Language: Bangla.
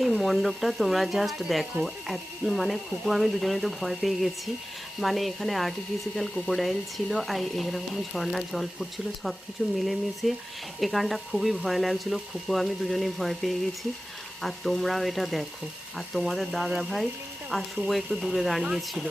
এই মণ্ডপটা তোমরা জাস্ট দেখো। মানে খুকু আমি দুজনে তো ভয় পেয়ে গেছি। মানে এখানে আর্টিফিশিয়াল ক্রোকোডাইল ছিল আর এরকম ঝর্ণার জল পড়ছিল, সব কিছু মিলেমিশে এখানটা খুবই ভয় লাগছিল। খুকু আমি দুজনেই ভয় পেয়ে গেছি। আর তোমরাও এটা দেখো। আর তোমাদের দাদা ভাই আর শুভ একটু দূরে দাঁড়িয়েছিল।